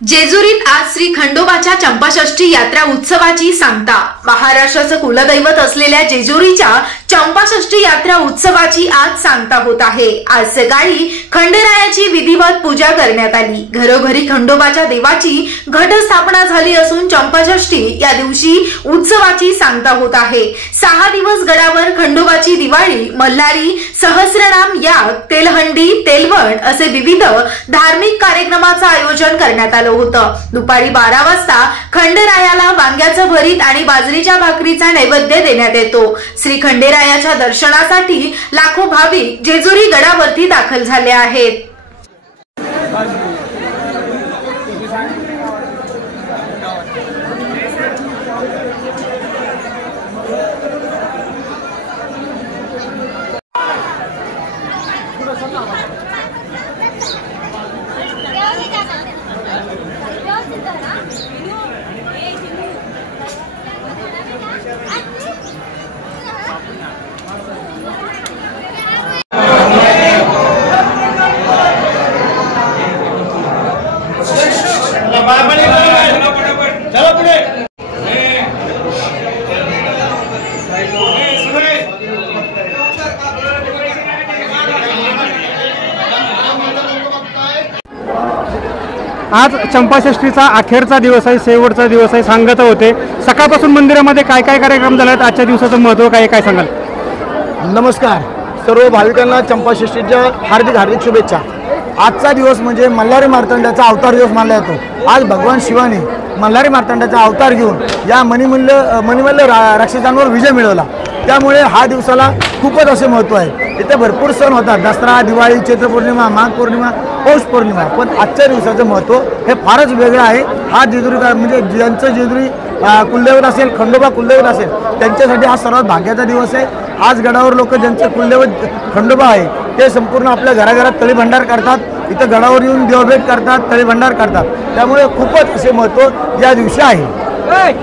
जेजुरीत आज श्री खंडोबाच्या चंपाषष्ठी यात्रा उत्सवाची सांगता। महाराष्ट्राचं कुलदैवत असलेल्या जेजुरीच्या चंपाषष्ठी यात्रा उत्सवाची आज सांगता होत आहे। आज सकाळी खंडेरायाची विधिवत पूजा करण्यात आली। घरोघरी खंडोबाच्या देवाची घटस्थापना झाली असून चंपाषष्ठी या दिवशी उत्सवाची सांगता होत आहे। 6 दिवस गडावर खंडोबाची दिवाळी, मल्हारी, सहस्रनाम याग, तेलहंडी, तेलवण असे विविध धार्मिक कार्यक्रमाचं आयोजन करण्यात आलं होतं। दुपारी 12 वाजता खंडेरायाला वांग्याचं भरीत आणि बाजरीच्या भाकरीचा नैवेद्य देण्यात येतो। श्री खंडेरायाच्या दर्शनासाठी लाखो भाविक जेजुरी गडावरती दाखल झाले आहेत। आज चंपाषष्ठीचा अखेरचा दिवस आहे, शेवटचा दिवस आहे, सांगत होते। सकाळपासून मंदिरामध्ये काय काय कार्यक्रम झाले आहेत, आजच्या दिवसाचं महत्त्व काय सांगाल? नमस्कार, सर्व भाविकांना चंपाषष्ठीच्या हार्दिक हार्दिक शुभेच्छा। आजचा दिवस म्हणजे मल्हारी मार्तंडाचा अवतार दिवस मानला जातो। आज भगवान शिवाने मल्हारी मार्तंडाचा अवतार घेऊन या मणिमल्ल राक्षसांवर विजय मिळवला, त्यामुळे हा दिवसाला खूपच असे महत्त्व आहे। इथे भरपूर सण होतात, दसरा, दिवाळी, चैत्र पौर्णिमा, माघ पौर्णिमा, पौष पौर्णिमा, पण आजच्या दिवसाचं महत्त्व हे फारच वेगळं आहे। हा जेजुरी म्हणजे ज्यांचं जेजुरी कुलदैवत असेल, खंडोबा कुलदैवत असेल, त्यांच्यासाठी हा सर्वात भाग्याचा दिवस आहे। आज गडावर लोक ज्यांचे कुलदैवत खंडोबा आहे ते संपूर्ण आपल्या घराघरात तळीभंडार करतात, इथं गडावर येऊन देवभेट करतात, तळीभंडार करतात, त्यामुळे खूपच असे महत्त्व या दिवशी आहे।